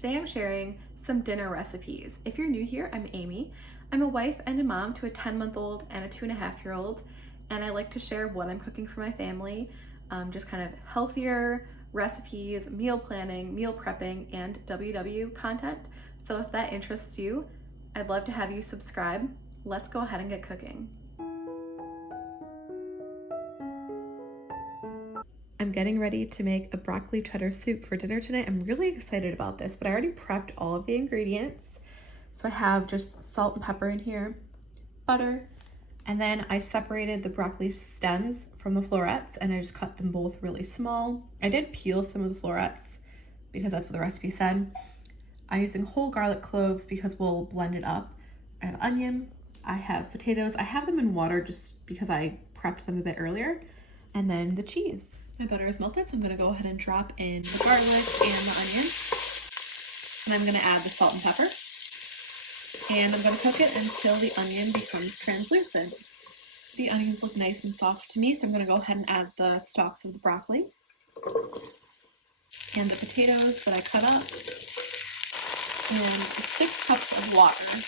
Today I'm sharing some dinner recipes. If you're new here, I'm Amy. I'm a wife and a mom to a 10-month-old and a 2.5-year-old, and I like to share what I'm cooking for my family, just kind of healthier recipes, meal planning, meal prepping, and WW content. So if that interests you, I'd love to have you subscribe. Let's go ahead and get cooking. I'm getting ready to make a broccoli cheddar soup for dinner tonight. I'm really excited about this, but I already prepped all of the ingredients. So I have just salt and pepper in here, butter, and then I separated the broccoli stems from the florets and I just cut them both really small. I did peel some of the florets because that's what the recipe said. I'm using whole garlic cloves because we'll blend it up. I have onion, I have potatoes. I have them in water just because I prepped them a bit earlier. And then the cheese. My butter is melted, so I'm gonna go ahead and drop in the garlic and the onion. And I'm gonna add the salt and pepper. And I'm gonna cook it until the onion becomes translucent. The onions look nice and soft to me, so I'm gonna go ahead and add the stalks of the broccoli and the potatoes that I cut up, and 6 cups of water.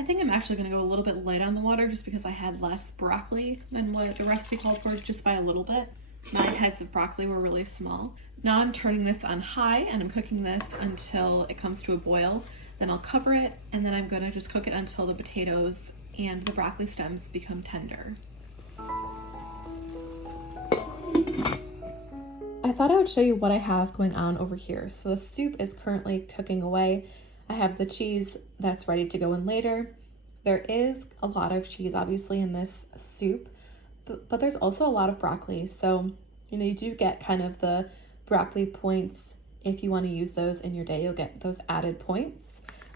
I think I'm actually gonna go a little bit light on the water just because I had less broccoli than what the recipe called for, just by a little bit. My heads of broccoli were really small. Now I'm turning this on high and I'm cooking this until it comes to a boil. Then I'll cover it and then I'm gonna just cook it until the potatoes and the broccoli stems become tender. I thought I would show you what I have going on over here. So the soup is currently cooking away. I have the cheese that's ready to go in later. There is a lot of cheese obviously in this soup, but there's also a lot of broccoli. So, you do get kind of the broccoli points. If you want to use those in your day, you'll get those added points.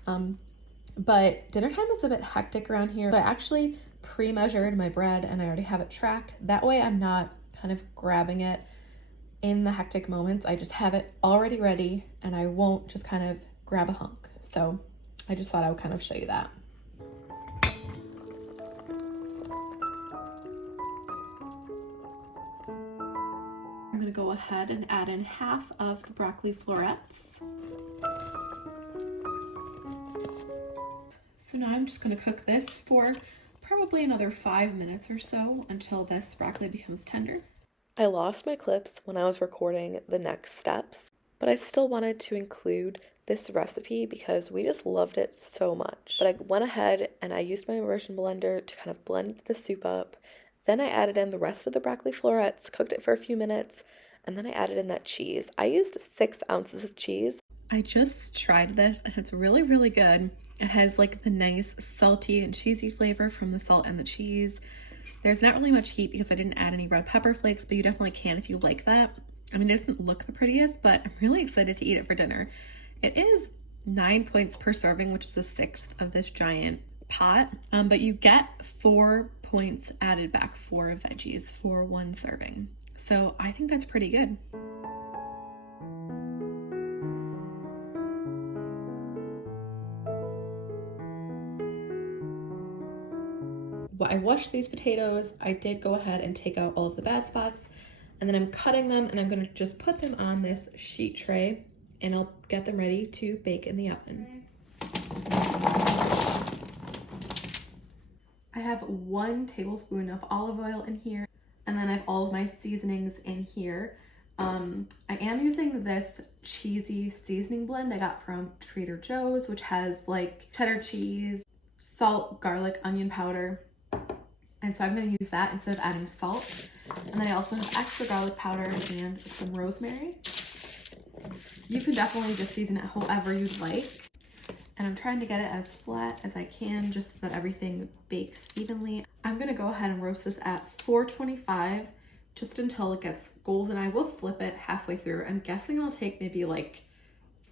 But dinner time is a bit hectic around here. So I actually pre-measured my bread and I already have it tracked. That way I'm not kind of grabbing it in the hectic moments. I just have it already ready and I won't just kind of grab a hunk. So I just thought I would kind of show you that. I'm gonna go ahead and add in half of the broccoli florets. So now I'm just gonna cook this for probably another 5 minutes or so until this broccoli becomes tender. I lost my clips when I was recording the next steps, but I still wanted to include this recipe because we just loved it so much. But I went ahead and I used my immersion blender to kind of blend the soup up. Then I added in the rest of the broccoli florets, cooked it for a few minutes, and then I added in that cheese. I used 6 ounces of cheese. I just tried this and it's really, really good. It has like the nice salty and cheesy flavor from the salt and the cheese. There's not really much heat because I didn't add any red pepper flakes, but you definitely can if you like that. I mean, it doesn't look the prettiest, but I'm really excited to eat it for dinner. It is 9 points per serving, which is a 1/6 of this giant pot, but you get 4 points added back for veggies for 1 serving. So I think that's pretty good. I washed these potatoes. I did go ahead and take out all of the bad spots, and then I'm cutting them and I'm gonna just put them on this sheet tray and I'll get them ready to bake in the oven. I have 1 tablespoon of olive oil in here, and then I have all of my seasonings in here. I am using this cheesy seasoning blend I got from Trader Joe's, which has like cheddar cheese, salt, garlic, onion powder. And so I'm going to use that instead of adding salt. And then I also have extra garlic powder and some rosemary. You can definitely just season it however you'd like. And I'm trying to get it as flat as I can just so that everything bakes evenly. I'm going to go ahead and roast this at 425 just until it gets golden. I will flip it halfway through. I'm guessing it'll take maybe like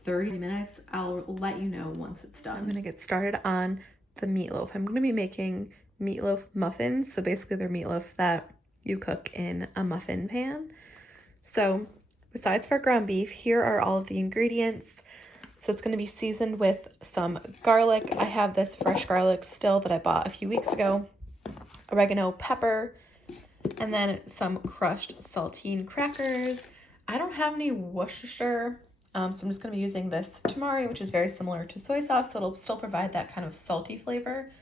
30 minutes. I'll let you know once it's done. I'm going to get started on the meatloaf. I'm going to be making meatloaf muffins. So basically they're meatloaf that you cook in a muffin pan. So besides for ground beef, here are all of the ingredients. So it's going to be seasoned with some garlic. I have this fresh garlic still that I bought a few weeks ago. Oregano, pepper, And then some crushed saltine crackers. I don't have any Worcestershire, so I'm just going to be using this tamari, which is very similar to soy sauce, so it'll still provide that kind of salty flavor.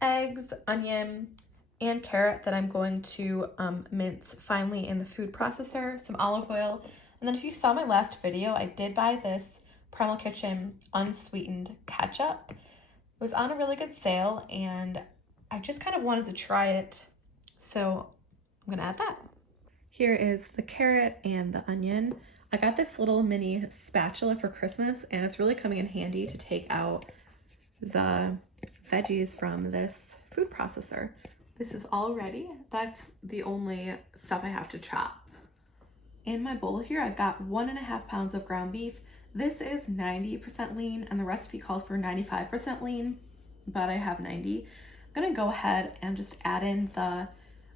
Eggs, onion, and carrot that I'm going to mince finely in the food processor, some olive oil. And then if you saw my last video, I did buy this Primal Kitchen unsweetened ketchup. It was on a really good sale, and I just kind of wanted to try it, so I'm gonna add that. Here is the carrot and the onion. I got this little mini spatula for Christmas, and it's really coming in handy to take out the veggies from this food processor. This is all ready. That's the only stuff I have to chop. In my bowl here, I've got 1.5 pounds of ground beef. This is 90% lean, and the recipe calls for 95% lean, but I have 90. I'm gonna go ahead and just add in the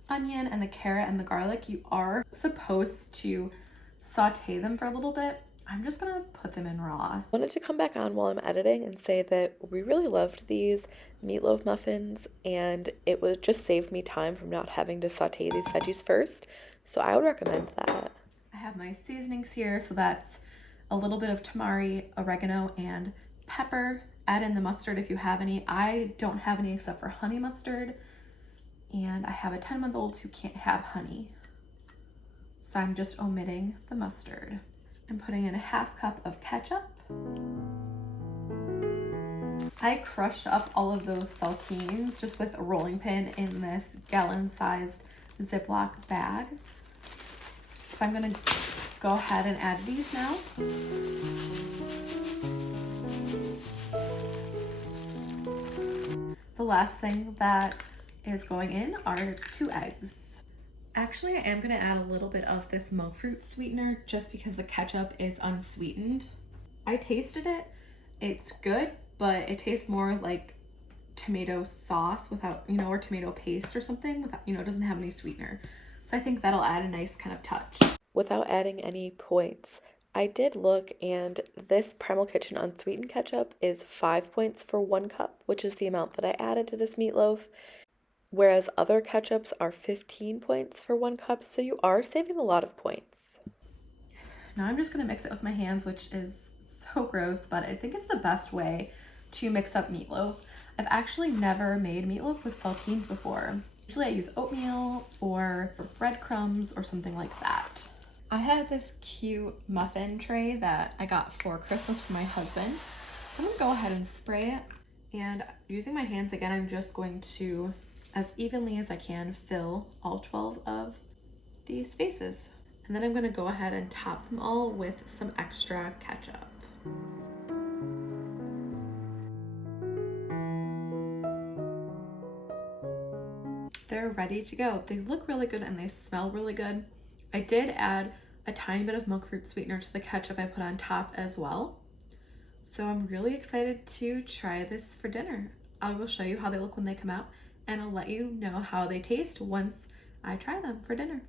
onion and the carrot and the garlic. You are supposed to saute them for a little bit. I'm just gonna put them in raw. Wanted to come back on while I'm editing and say that we really loved these meatloaf muffins, and it would just save me time from not having to saute these veggies first, so I would recommend that. I have my seasonings here, so that's a little bit of tamari, oregano, and pepper. Add in the mustard if you have any. I don't have any except for honey mustard, and I have a 10-month-old who can't have honey, so I'm just omitting the mustard. I'm putting in a 1/2 cup of ketchup. I crushed up all of those saltines just with a rolling pin in this gallon-sized Ziploc bag. So I'm gonna go ahead and add these now. The last thing that is going in are 2 eggs. Actually, I am gonna add a little bit of this monk fruit sweetener just because the ketchup is unsweetened. I tasted it. It's good, but it tastes more like tomato sauce without, or tomato paste or something without, it doesn't have any sweetener. So I think that'll add a nice kind of touch. Without adding any points, I did look, and this Primal Kitchen unsweetened ketchup is 5 points for 1 cup, which is the amount that I added to this meatloaf, whereas other ketchups are 15 points for 1 cup, so you are saving a lot of points. Now I'm just gonna mix it with my hands, which is so gross, but I think it's the best way to mix up meatloaf. I've actually never made meatloaf with saltines before. Usually I use oatmeal or breadcrumbs or something like that. I have this cute muffin tray that I got for Christmas from my husband. So I'm gonna go ahead and spray it, and using my hands again, I'm just going to, as evenly as I can, fill all 12 of these spaces. And then I'm gonna go ahead and top them all with some extra ketchup. They're ready to go. They look really good and they smell really good. I did add a tiny bit of monk fruit sweetener to the ketchup I put on top as well. So I'm really excited to try this for dinner. I will show you how they look when they come out, and I'll let you know how they taste once I try them for dinner.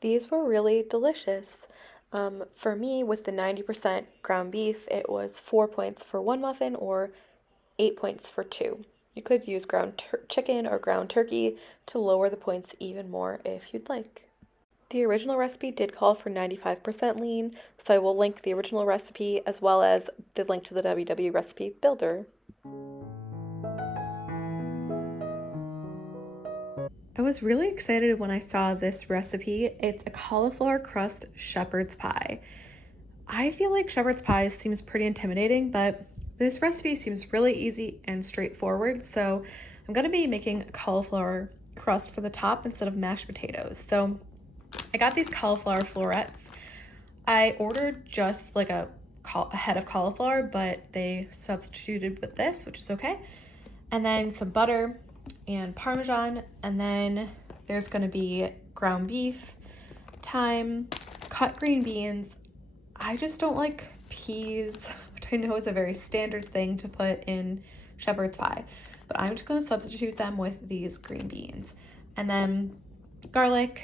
These were really delicious. For me, with the 90% ground beef, it was 4 points for 1 muffin or 8 points for 2. You could use ground chicken or ground turkey to lower the points even more if you'd like. The original recipe did call for 95% lean, so I will link the original recipe as well as the link to the WW recipe builder. I was really excited when I saw this recipe. It's a cauliflower crust shepherd's pie. I feel like shepherd's pie seems pretty intimidating, but this recipe seems really easy and straightforward. So I'm gonna be making a cauliflower crust for the top instead of mashed potatoes. So I got these cauliflower florets. I ordered just like a head of cauliflower, but they substituted with this, which is okay. And then some butter and Parmesan, and then there's gonna be ground beef, thyme, cut green beans. I just don't like peas, which I know is a very standard thing to put in shepherd's pie, but I'm just gonna substitute them with these green beans. And then garlic,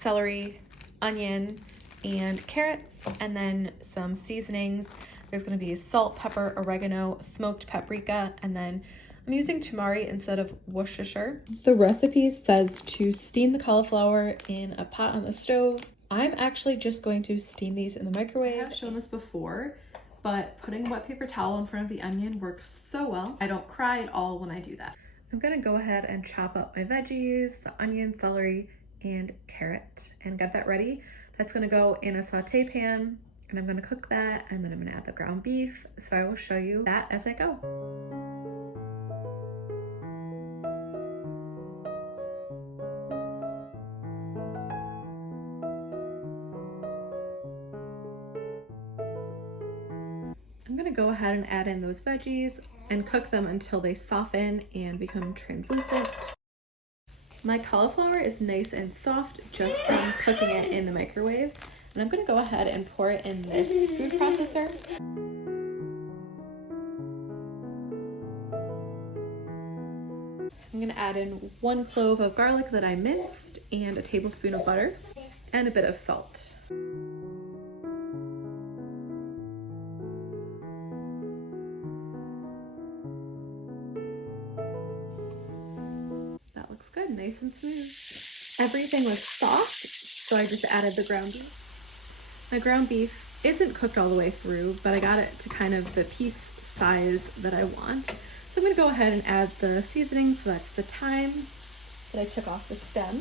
celery, onion, and carrots, and then some seasonings. There's gonna be salt, pepper, oregano, smoked paprika, and then I'm using tamari instead of Worcestershire. The recipe says to steam the cauliflower in a pot on the stove. I'm actually just going to steam these in the microwave. I have shown this before, but putting a wet paper towel in front of the onion works so well. I don't cry at all when I do that. I'm gonna go ahead and chop up my veggies, the onion, celery, and carrot, and get that ready. That's gonna go in a saute pan, and I'm gonna cook that, and then I'm gonna add the ground beef. So I will show you that as I go. I'm gonna go ahead and add in those veggies and cook them until they soften and become translucent. My cauliflower is nice and soft just from cooking it in the microwave. And I'm gonna go ahead and pour it in this food processor. I'm gonna add in 1 clove of garlic that I minced and a tablespoon of butter and a bit of salt. That looks good, nice and smooth. Everything was soft, so I just added the ground beef. My ground beef isn't cooked all the way through, but I got it to kind of the piece size that I want. So I'm gonna go ahead and add the seasonings. So that's the thyme that I took off the stem.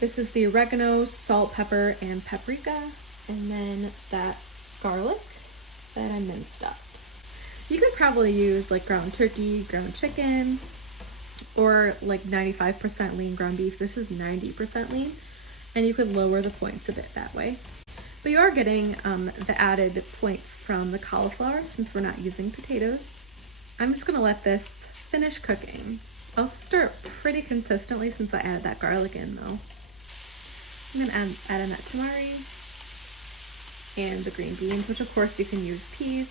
This is the oregano, salt, pepper, and paprika, and then that garlic that I minced up. You could probably use like ground turkey, ground chicken, or like 95% lean ground beef. This is 90% lean, and you could lower the points a bit that way. But you are getting the added points from the cauliflower since we're not using potatoes. I'm just gonna let this finish cooking. I'll stir it pretty consistently since I added that garlic in though. I'm gonna add in that tamari and the green beans, which of course you can use peas.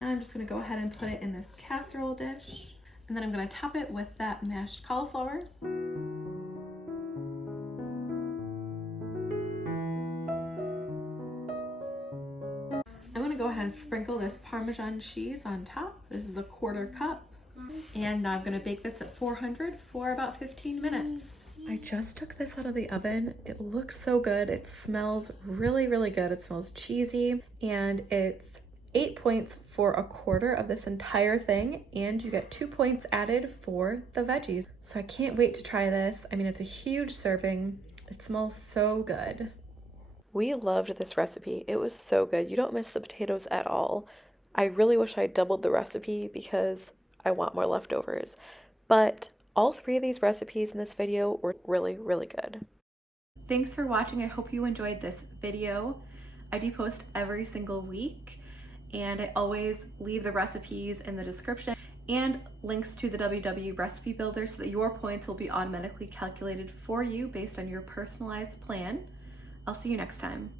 And I'm just gonna go ahead and put it in this casserole dish. And then I'm gonna top it with that mashed cauliflower. I'm gonna go ahead and sprinkle this Parmesan cheese on top. This is a 1/4 cup. And now I'm gonna bake this at 400 for about 15 minutes. I just took this out of the oven. It looks so good. It smells really, really good. It smells cheesy, and it's 8 points for 1/4 of this entire thing, and you get 2 points added for the veggies. So I can't wait to try this. I mean, it's a huge serving. It smells so good. We loved this recipe. It was so good. You don't miss the potatoes at all. I really wish I doubled the recipe because I want more leftovers. But all 3 of these recipes in this video were really, really good. Thanks for watching. I hope you enjoyed this video. I do post every single week, and I always leave the recipes in the description and links to the WW Recipe Builder so that your points will be automatically calculated for you based on your personalized plan. I'll see you next time.